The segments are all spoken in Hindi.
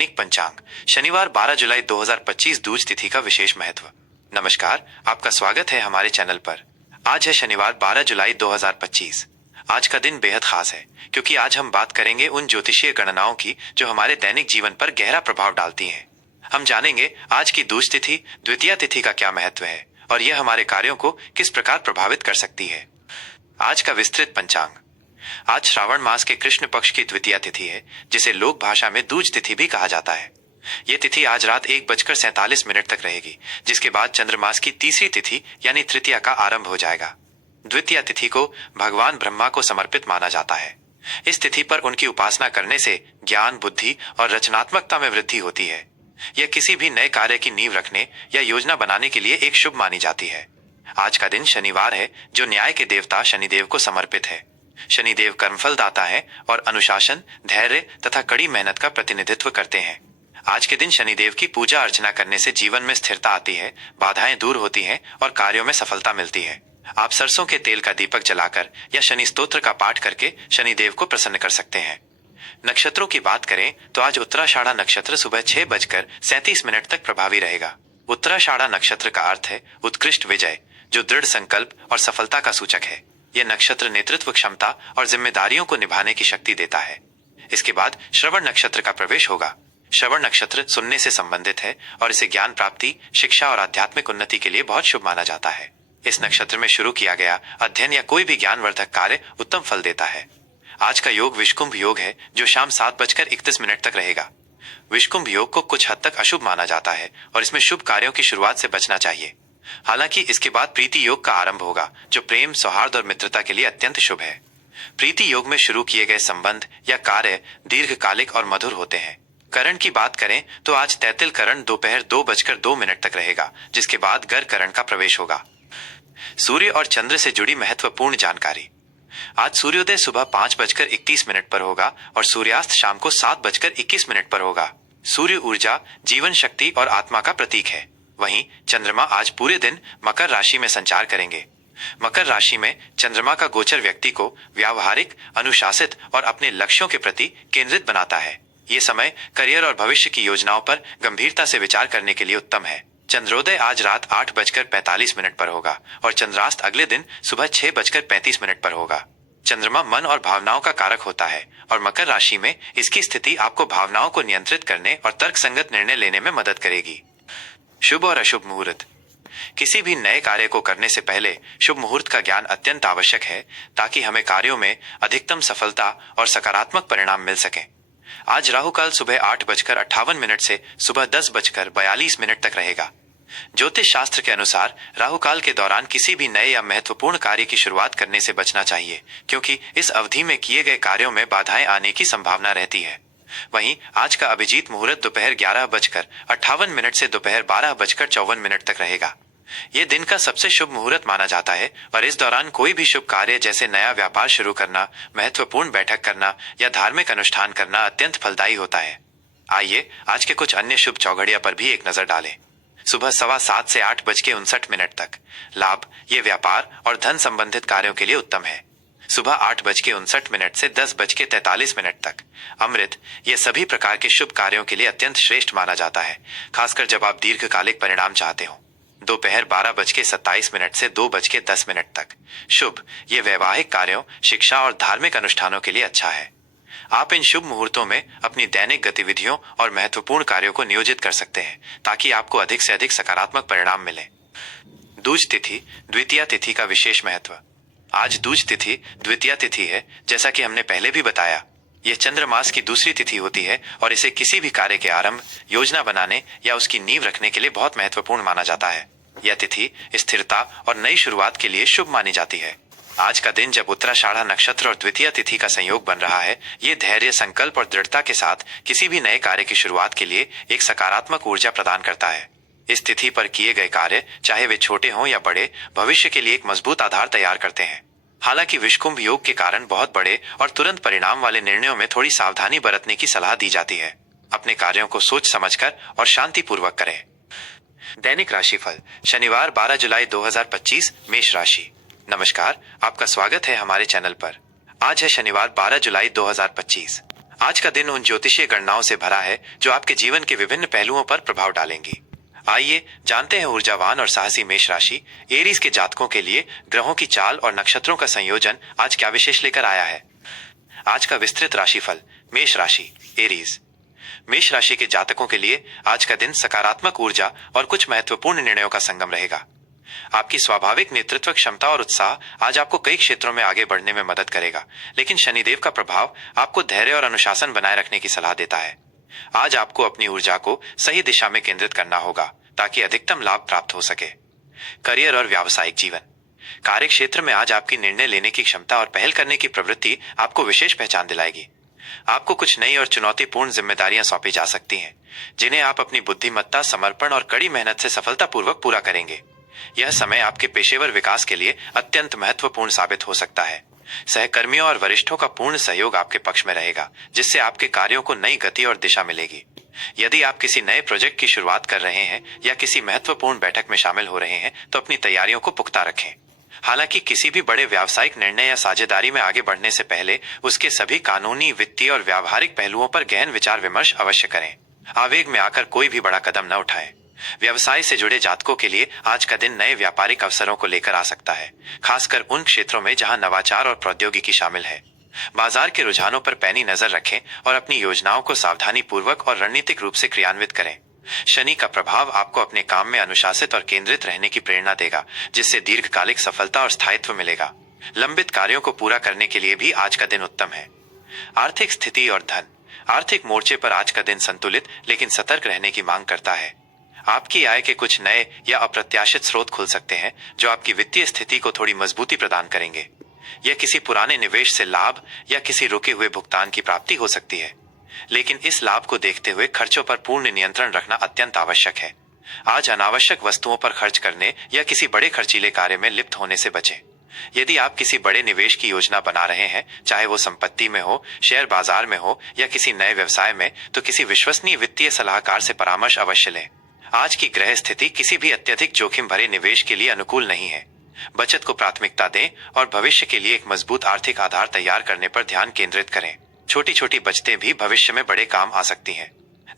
दैनिक पंचांग शनिवार 12 जुलाई 2025 दूज तिथि का विशेष महत्व। नमस्कार, आपका स्वागत है हमारे चैनल पर। आज है शनिवार 12 जुलाई 2025। आज का दिन बेहद खास है क्योंकि आज हम बात करेंगे उन ज्योतिषीय गणनाओं की जो हमारे दैनिक जीवन पर गहरा प्रभाव डालती हैं। हम जानेंगे आज की दूज तिथि द्वितीया तिथि का क्या महत्व है और यह हमारे कार्यों को किस प्रकार प्रभावित कर सकती है। आज का विस्तृत पंचांग। आज श्रावण मास के कृष्ण पक्ष की द्वितीया तिथि है, जिसे लोक भाषा में दूज तिथि भी कहा जाता है। ये तिथि आज रात 1:47 तक रहेगी, जिसके बाद चंद्रमास की तीसरी तिथि यानी तृतीया का आरंभ हो जाएगा। द्वितीया तिथि को भगवान ब्रह्मा को समर्पित माना जाता है। इस तिथि पर उनकी उपासना करने से ज्ञान, बुद्धि और रचनात्मकता में वृद्धि होती है। यह किसी भी नए कार्य की नींव रखने या योजना बनाने के लिए एक शुभ मानी जाती है। आज का दिन शनिवार है, जो न्याय के देवता शनिदेव को समर्पित है। शनिदेव कर्मफल दाता है और अनुशासन, धैर्य तथा कड़ी मेहनत का प्रतिनिधित्व करते हैं। आज के दिन शनिदेव की पूजा अर्चना करने से जीवन में स्थिरता आती है, बाधाएं दूर होती हैं और कार्यों में सफलता मिलती है। आप सरसों के तेल का दीपक जलाकर या शनि स्तोत्र का पाठ करके शनिदेव को प्रसन्न कर सकते हैं। नक्षत्रों की बात करें तो आज उत्तराषाढ़ा नक्षत्र सुबह 6:37 तक प्रभावी रहेगा। उत्तराषाढ़ा नक्षत्र का अर्थ है उत्कृष्ट विजय, जो दृढ़ संकल्प और सफलता का सूचक है। यह नक्षत्र नेतृत्व क्षमता और जिम्मेदारियों को निभाने की शक्ति देता है। इसके बाद श्रवण नक्षत्र का प्रवेश होगा। श्रवण नक्षत्र सुनने से संबंधित है और इसे ज्ञान प्राप्ति, शिक्षा और आध्यात्मिक उन्नति के लिए बहुत शुभ माना जाता है। इस नक्षत्र में शुरू किया गया अध्ययन या कोई भी ज्ञानवर्धक कार्य उत्तम फल देता है। आज का योग विषकुंभ योग है, जो शाम 7:31 तक रहेगा। विषकुंभ योग को कुछ हद तक अशुभ माना जाता है और इसमें शुभ कार्यों की शुरुआत से बचना चाहिए। हालांकि इसके बाद प्रीति योग का आरंभ होगा, जो प्रेम, सौहार्द और मित्रता के लिए अत्यंत शुभ है। प्रीति योग में शुरू किए गए संबंध या कार्य दीर्घकालिक और मधुर होते हैं। करण की बात करें तो आज तैतिल करण दोपहर 2:02 तक रहेगा, जिसके बाद गर करण का प्रवेश होगा। सूर्य और चंद्र से जुड़ी महत्वपूर्ण जानकारी। आज सूर्योदय सुबह 5:31 पर होगा और सूर्यास्त शाम को 7:21 पर होगा। सूर्य ऊर्जा, जीवन शक्ति और आत्मा का प्रतीक है। वहीं चंद्रमा आज पूरे दिन मकर राशि में संचार करेंगे। मकर राशि में चंद्रमा का गोचर व्यक्ति को व्यावहारिक, अनुशासित और अपने लक्ष्यों के प्रति केंद्रित बनाता है। ये समय करियर और भविष्य की योजनाओं पर गंभीरता से विचार करने के लिए उत्तम है। चंद्रोदय आज रात 8:45 पर होगा और चंद्रास्त अगले दिन सुबह 6:35 पर होगा। चंद्रमा मन और भावनाओं का कारक होता है और मकर राशि में इसकी स्थिति आपको भावनाओं को नियंत्रित करने और तर्कसंगत निर्णय लेने में मदद करेगी। शुभ और अशुभ मुहूर्त। किसी भी नए कार्य को करने से पहले शुभ मुहूर्त का ज्ञान अत्यंत आवश्यक है, ताकि हमें कार्यों में अधिकतम सफलता और सकारात्मक परिणाम मिल सके। आज राहुकाल सुबह 8:58 से सुबह 10:42 तक रहेगा। ज्योतिष शास्त्र के अनुसार राहुकाल के दौरान किसी भी नए या महत्वपूर्ण कार्य की शुरुआत करने से बचना चाहिए, क्योंककि इस अवधि में किए गए कार्यों में बाधाएं आने की संभावना रहती है। वहीं आज का अभिजीत मुहूर्त दोपहर 11:58 से दोपहर 12:54 तक रहेगा। ये दिन का सबसे शुभ मुहूर्त माना जाता है और इस दौरान कोई भी शुभ कार्य जैसे नया व्यापार शुरू करना, महत्वपूर्ण बैठक करना या धार्मिक अनुष्ठान करना अत्यंत फलदायी होता है। आइए आज के कुछ अन्य शुभ चौघड़िया पर भी एक नजर डालें। सुबह 7:15 से 8:59 तक लाभ, ये व्यापार और धन संबंधित कार्यों के लिए उत्तम है। सुबह 8:59 से 10:43 तक अमृत, ये सभी प्रकार के शुभ कार्यों के लिए अत्यंत श्रेष्ठ माना जाता है, खासकर जब आप दीर्घकालिक परिणाम चाहते हो। दोपहर 12:27 से 2:10 तक शुभ, ये वैवाहिक कार्यों, शिक्षा और धार्मिक अनुष्ठानों के लिए अच्छा है। आप इन शुभ मुहूर्तों में अपनी दैनिक गतिविधियों और महत्वपूर्ण कार्यों को नियोजित कर सकते हैं, ताकि आपको अधिक से अधिक सकारात्मक परिणाम मिले। दूज तिथि द्वितीया तिथि का विशेष महत्व। आज दूज तिथि द्वितीया तिथि है, जैसा कि हमने पहले भी बताया। यह चंद्रमास की दूसरी तिथि होती है और इसे किसी भी कार्य के आरंभ, योजना बनाने या उसकी नींव रखने के लिए बहुत महत्वपूर्ण माना जाता है। यह तिथि स्थिरता और नई शुरुआत के लिए शुभ मानी जाती है। आज का दिन जब उत्तराषाढ़ा नक्षत्र और द्वितीया तिथि का संयोग बन रहा है, ये धैर्य, संकल्प और दृढ़ता के साथ किसी भी नए कार्य की शुरुआत के लिए एक सकारात्मक ऊर्जा प्रदान करता है। इस तिथि पर किए गए कार्य, चाहे वे छोटे हों या बड़े, भविष्य के लिए एक मजबूत आधार तैयार करते हैं। हालांकि विषकुंभ योग के कारण बहुत बड़े और तुरंत परिणाम वाले निर्णयों में थोड़ी सावधानी बरतने की सलाह दी जाती है। अपने कार्यों को सोच समझकर और शांतिपूर्वक करें। दैनिक राशिफल शनिवार 12 जुलाई 2025 मेष राशि। नमस्कार, आपका स्वागत है हमारे चैनल पर। आज है शनिवार 12 जुलाई 2025। आज का दिन उन ज्योतिषीय गणनाओं से भरा है जो आपके जीवन के विभिन्न पहलुओं पर प्रभाव डालेंगी। आइए जानते हैं ऊर्जावान और साहसी मेष राशि एरीज के जातकों के लिए ग्रहों की चाल और नक्षत्रों का संयोजन आज क्या विशेष लेकर आया है। आज का विस्तृत राशिफल। मेष राशि एरीज। मेष राशि के जातकों के लिए आज का दिन सकारात्मक ऊर्जा और कुछ महत्वपूर्ण निर्णयों का संगम रहेगा। आपकी स्वाभाविक नेतृत्व क्षमता और उत्साह आज आपको कई क्षेत्रों में आगे बढ़ने में मदद करेगा, लेकिन शनिदेव का प्रभाव आपको धैर्य और अनुशासन बनाए रखने की सलाह देता है। आज आपको अपनी ऊर्जा को सही दिशा में केंद्रित करना होगा ताकि अधिकतम लाभ प्राप्त हो सके। करियर और व्यावसायिक जीवन। कार्य क्षेत्र में आज आपकी निर्णय लेने की क्षमता और पहल करने की प्रवृत्ति आपको विशेष पहचान दिलाएगी। आपको कुछ नई और चुनौतीपूर्ण जिम्मेदारियां सौंपी जा सकती हैं, जिन्हें आप अपनी बुद्धिमत्ता, समर्पण और कड़ी मेहनत से सफलतापूर्वक पूरा करेंगे। यह समय आपके पेशेवर विकास के लिए अत्यंत महत्वपूर्ण साबित हो सकता है। सहकर्मियों और वरिष्ठों का पूर्ण सहयोग आपके पक्ष में रहेगा, जिससे आपके कार्यों को नई गति और दिशा मिलेगी। यदि आप किसी नए प्रोजेक्ट की शुरुआत कर रहे हैं या किसी महत्वपूर्ण बैठक में शामिल हो रहे हैं तो अपनी तैयारियों को पुख्ता रखें। हालांकि किसी भी बड़े व्यावसायिक निर्णय या साझेदारी में आगे बढ़ने से पहले उसके सभी कानूनी, वित्तीय और व्यावहारिक पहलुओं पर गहन विचार विमर्श अवश्य करें। आवेग में आकर कोई भी बड़ा कदम न उठाएं। व्यवसाय से जुड़े जातकों के लिए आज का दिन नए व्यापारिक अवसरों को लेकर आ सकता है, खासकर उन क्षेत्रों में जहां नवाचार और प्रौद्योगिकी शामिल है। बाजार के रुझानों पर पैनी नजर रखें और अपनी योजनाओं को सावधानी पूर्वक और रणनीतिक रूप से क्रियान्वित करें। शनि का प्रभाव आपको अपने काम में अनुशासित और केंद्रित रहने की प्रेरणा देगा, जिससे दीर्घकालिक सफलता और स्थायित्व मिलेगा। लंबित कार्यों को पूरा करने के लिए भी आज का दिन उत्तम है। आर्थिक स्थिति और धन। आर्थिक मोर्चे पर आज का दिन संतुलित लेकिन सतर्क रहने की मांग करता है। आपकी आय के कुछ नए या अप्रत्याशित स्रोत खुल सकते हैं जो आपकी वित्तीय स्थिति को थोड़ी मजबूती प्रदान करेंगे। यह किसी पुराने निवेश से लाभ या किसी रुके हुए भुगतान की प्राप्ति हो सकती है, लेकिन इस लाभ को देखते हुए खर्चों पर पूर्ण नियंत्रण रखना अत्यंत आवश्यक है। आज अनावश्यक वस्तुओं पर खर्च करने या किसी बड़े खर्चीले कार्य में लिप्त होने से बचें। यदि आप किसी बड़े निवेश की योजना बना रहे हैं, चाहे वो संपत्ति में हो, शेयर बाजार में हो या किसी नए व्यवसाय में, तो किसी विश्वसनीय वित्तीय सलाहकार से परामर्श अवश्य लें। आज की ग्रह स्थिति किसी भी अत्यधिक जोखिम भरे निवेश के लिए अनुकूल नहीं है। बचत को प्राथमिकता दें और भविष्य के लिए एक मजबूत आर्थिक आधार तैयार करने पर ध्यान केंद्रित करें। छोटी छोटी बचतें भी भविष्य में बड़े काम आ सकती हैं।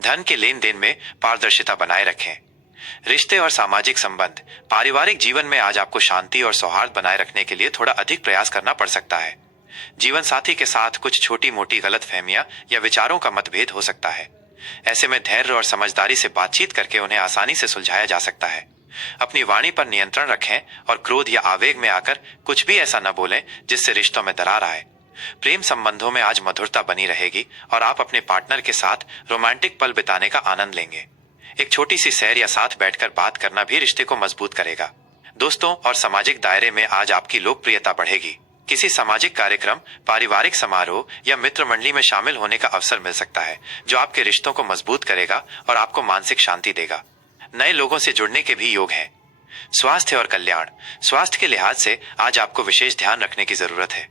धन के लेन देन में पारदर्शिता बनाए रखें। रिश्ते और सामाजिक संबंध। पारिवारिक जीवन में आज आपको शांति और सौहार्द बनाए रखने के लिए थोड़ा अधिक प्रयास करना पड़ सकता है। जीवन साथी के साथ कुछ छोटी मोटी गलतफहमियां या विचारों का मतभेद हो सकता है। ऐसे में धैर्य और समझदारी से बातचीत करके उन्हें आसानी से सुलझाया जा सकता है। अपनी वाणी पर नियंत्रण रखें और क्रोध या आवेग में आकर कुछ भी ऐसा न बोलें जिससे रिश्तों में दरार आए। प्रेम संबंधों में आज मधुरता बनी रहेगी और आप अपने पार्टनर के साथ रोमांटिक पल बिताने का आनंद लेंगे। एक छोटी सी सैर या साथ बैठकर बात करना भी रिश्ते को मजबूत करेगा। दोस्तों और सामाजिक दायरे में आज आपकी लोकप्रियता बढ़ेगी। किसी सामाजिक कार्यक्रम, पारिवारिक समारोह या मित्र मंडली में शामिल होने का अवसर मिल सकता है, जो आपके रिश्तों को मजबूत करेगा और आपको मानसिक शांति देगा। नए लोगों से जुड़ने के भी योग हैं। स्वास्थ्य और कल्याण। स्वास्थ्य के लिहाज से आज आपको विशेष ध्यान रखने की जरूरत है।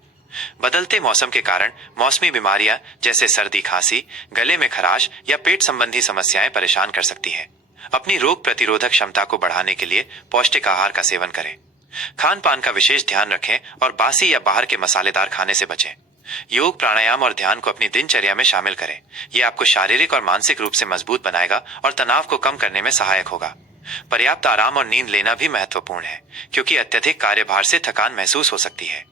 बदलते मौसम के कारण मौसमी बीमारियां जैसे सर्दी, खांसी, गले में खराश या पेट संबंधी समस्याएं परेशान कर सकती हैं। अपनी रोग प्रतिरोधक क्षमता को बढ़ाने के लिए पौष्टिक आहार का सेवन करें। खान पान का विशेष ध्यान रखें और बासी या बाहर के मसालेदार खाने से बचें। योग, प्राणायाम और ध्यान को अपनी दिनचर्या में शामिल करें। यह आपको शारीरिक और मानसिक रूप से मजबूत बनाएगा और तनाव को कम करने में सहायक होगा। पर्याप्त आराम और नींद लेना भी महत्वपूर्ण है, क्योंकि अत्यधिक कार्यभार से थकान महसूस हो सकती है।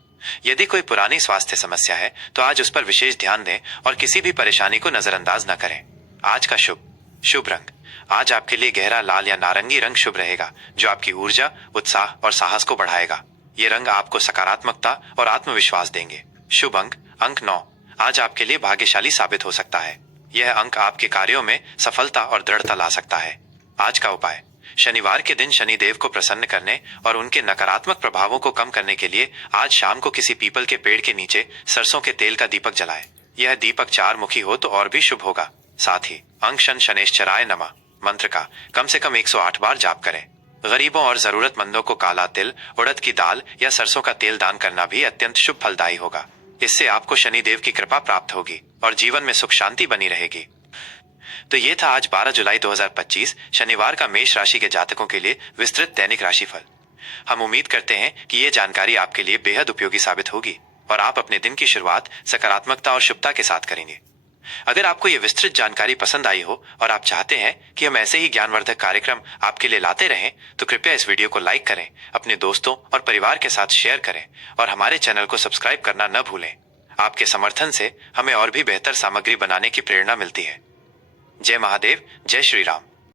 यदि कोई पुरानी स्वास्थ्य समस्या है तो आज उस पर विशेष ध्यान दें और किसी भी परेशानी को नजरअंदाज न करें। आज का शुभ रंग। आज आपके लिए गहरा लाल या नारंगी रंग शुभ रहेगा, जो आपकी ऊर्जा, उत्साह और साहस को बढ़ाएगा। ये रंग आपको सकारात्मकता और आत्मविश्वास देंगे। शुभ अंक 9 आज आपके लिए भाग्यशाली साबित हो सकता है। यह अंक आपके कार्यों में सफलता और दृढ़ता ला सकता है। आज का उपाय। शनिवार के दिन शनिदेव को प्रसन्न करने और उनके नकारात्मक प्रभावों को कम करने के लिए आज शाम को किसी पीपल के पेड़ के नीचे सरसों के तेल का दीपक जलाएं। यह दीपक 4 मुखी हो तो और भी शुभ होगा। साथ ही अंक शनैश्चराय नमः मंत्र का कम से कम 108 बार जाप करें। गरीबों और जरूरतमंदों को काला तिल, उड़द की दाल या सरसों का तेल दान करना भी अत्यंत शुभ फलदायी होगा। इससे आपको शनिदेव की कृपा प्राप्त होगी और जीवन में सुख शांति बनी रहेगी। तो ये था आज 12 जुलाई 2025 शनिवार का मेष राशि के जातकों के लिए विस्तृत दैनिक राशिफल। हम उम्मीद करते हैं कि ये जानकारी आपके लिए बेहद उपयोगी साबित होगी और आप अपने दिन की शुरुआत सकारात्मकता और शुभता के साथ करेंगे। अगर आपको ये विस्तृत जानकारी पसंद आई हो और आप चाहते हैं कि हम ऐसे ही ज्ञानवर्धक कार्यक्रम आपके लिए लाते रहें, तो कृपया इस वीडियो को लाइक करें, अपने दोस्तों और परिवार के साथ शेयर करें और हमारे चैनल को सब्सक्राइब करना न भूलें। आपके समर्थन से हमें और भी बेहतर सामग्री बनाने की प्रेरणा मिलती है। जय महादेव, जय श्री राम।